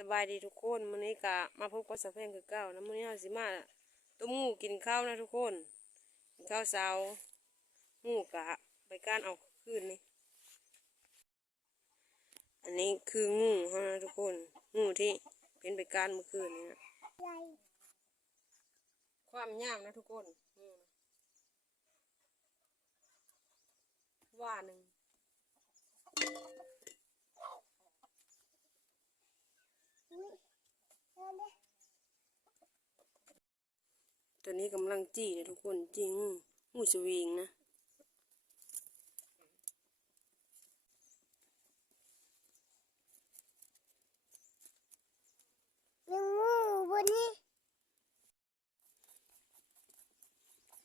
สบายดีทุกคนมื้อนี้กะมาพบกับสะแพงคือเก่านะมื้อนี้เฮาสิมาต้มหมูกินข้าวนะทุกคนกินข้าวเช้าหมูกะไปก้านเอาคืนนี่อันนี้คืองูเฮานะทุกคนงูที่เป็นไปก้านเมื่อคืนนี้นะความยากนะทุกคนงูนะว่าหนึ่งตัวนี้กำลังจี้นะทุกคนจี้งูสวิงนะ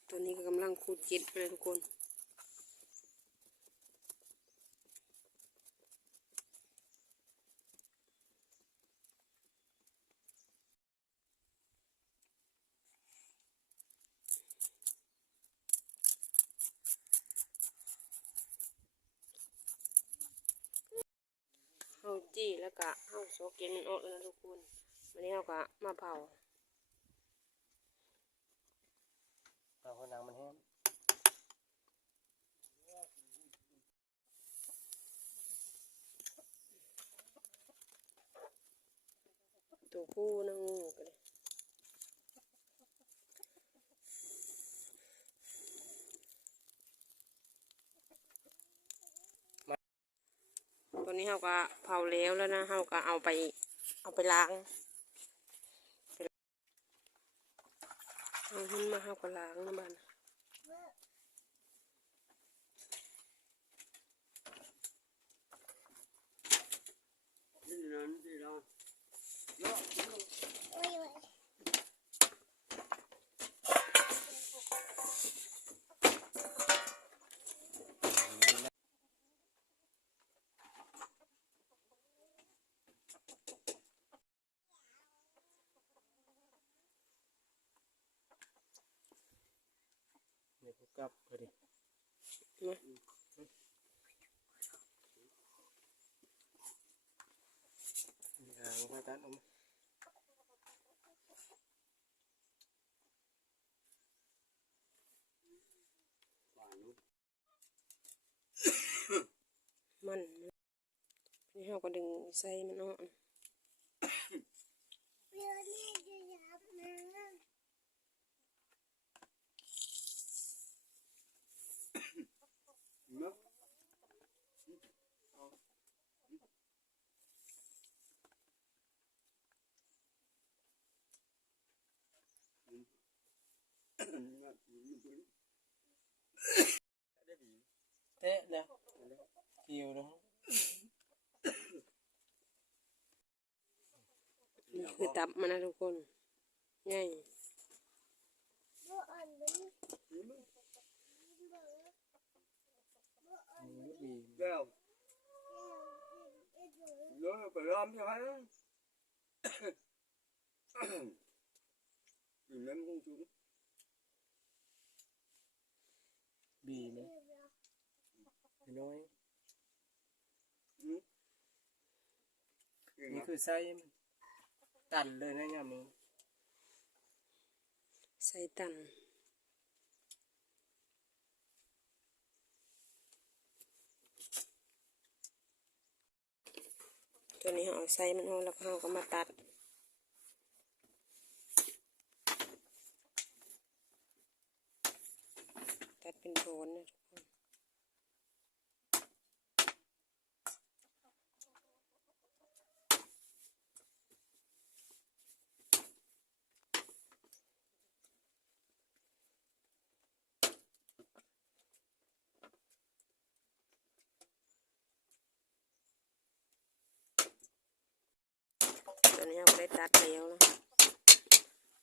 ตัวนี้ก็กำลังขุดเก็ดนะทุกคนเฮาจี้แล้วก็เฮาโซกเก็ดมันออกแล้วนะทุกคนวันนี้เฮาก็มาเผาคนหนังมันแห้งตัวผู้นะงูกันเลยตัวนี้เฮาก็เผาแล้วนะเฮาก็เอาไปล้างเอาขึ้นมาเฮาก็ล้างนะบ้านเนี่ยพวกกับพอดีนะหางมาตัดออกมันนี่เฮาก็ดึงใส่มันออกเตะแล้วเกี่ยวแล้วนี่คือตับมันนะทุกคนง่ายแล้วเยอะไปล้อมใช่ไหมบีเล่นคงจุ๊บบีไหมน้อยนี่คือไส้ตันเลยนะเนี่ยมึงใส่ตันตัวนี้เอาใส่มันออกแล้วเฮาก็มาตัดเป็นโทนนะทุกคนตอนนี้เราได้ตัดแล้วนะ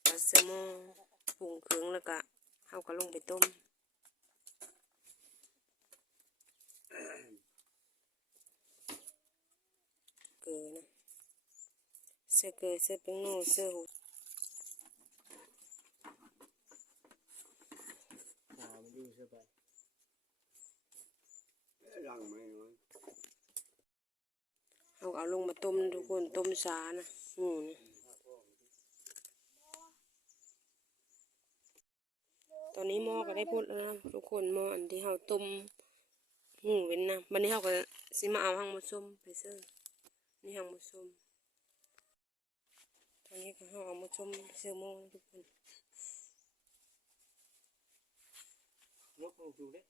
ตัดเสมอปรุงเครื่องแล้วก็เอาก็ลงไปต้มเกลือนะเสื้อเกลือเสื้อเป็นงูเสื้อหูมันดูสบายรังไม่น้อย เอาลงมาต้มนะทุกคนต้มสานะหมูนะตอนนี้หม้อก็ได้พูดแล้วนะทุกคนหม้ออันที่เราต้มหมูเป็นนะวันนี้เราก็สิมาเอาหางมดส้มไปเสิร์ฟนี่หางมดส้มตอนนี้ก็เราเอามดส้มไปเสิร์ฟหม้อนะทุกคน ยกลงดูเด้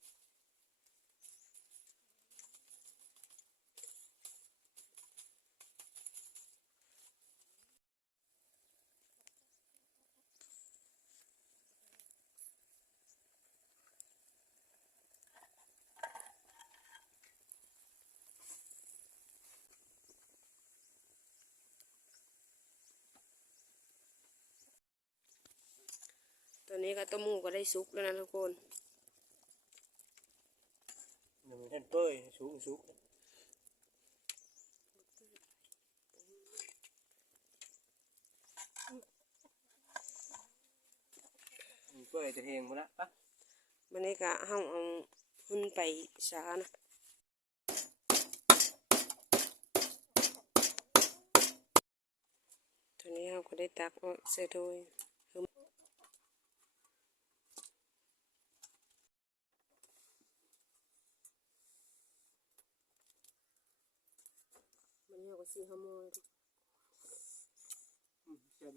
ตอนนี้ก็ต้มหมูก็ได้สุกแล้วนะทุกคน หนึ่งแท่นเป้ยสุกเป้ยจะเฮงหมดละปะ วันนี้ก็เอาหุ่นไปสานะตอนนี้เราก็ได้ตักเอาใส่ถ้วยมันนี้เราก็ซื้อข้าวโมย เชิญ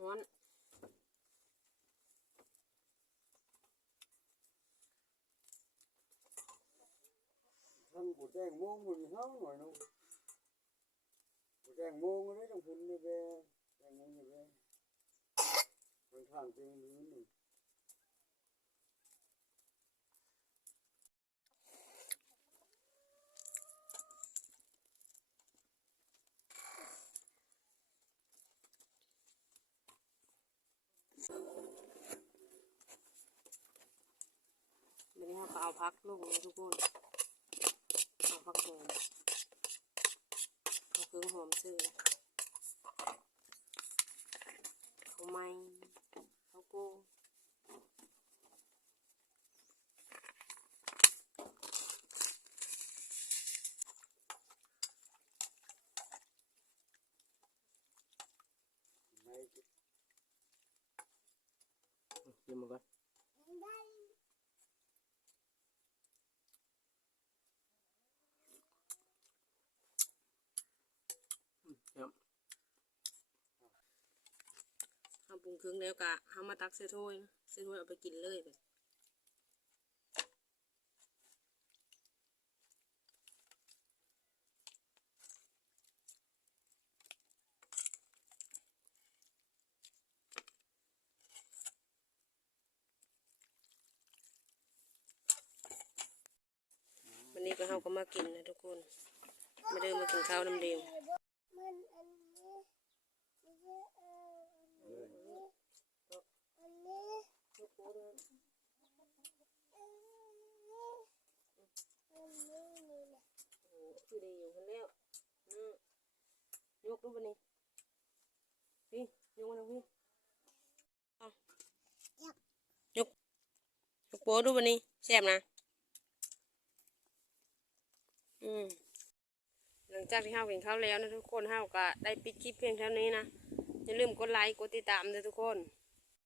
ร้อน ทำกูแจ้งโมงมันเฮาหน่อยนู้กูแจ้งโมงเลยต้องคุณนี่เบ้แจ้งโมงนี่เบ้มันทางจริงนี่ วันนี้เราก็เอาพักลงนะทุกคนเอาพักหอมเอาเครื่องหอมซื้อข้าวไหม้ข้าวโก้กินมาก่อนครับ เอาปรุงเครื่องแล้วก็เอามาตักใส่ถ้วยนะใส่ถ้วยเอาไปกินเลยแบบวันนี้ก็เราก็มากินนะทุกคนมาเดินมากินข้าวน้ำเดียวคือดีอยู่คนแล้วยกดูบันนี้พี่ยกมาแล้วพี่เอายกโป้ดูบันนี้แซ่บนะหลังจากที่เฮากินข้าวแล้วนะทุกคนเฮาก็ได้ปิดคลิปเพียงเท่านี้นะอย่าลืมกดไลค์กดติดตามด้วยทุกคน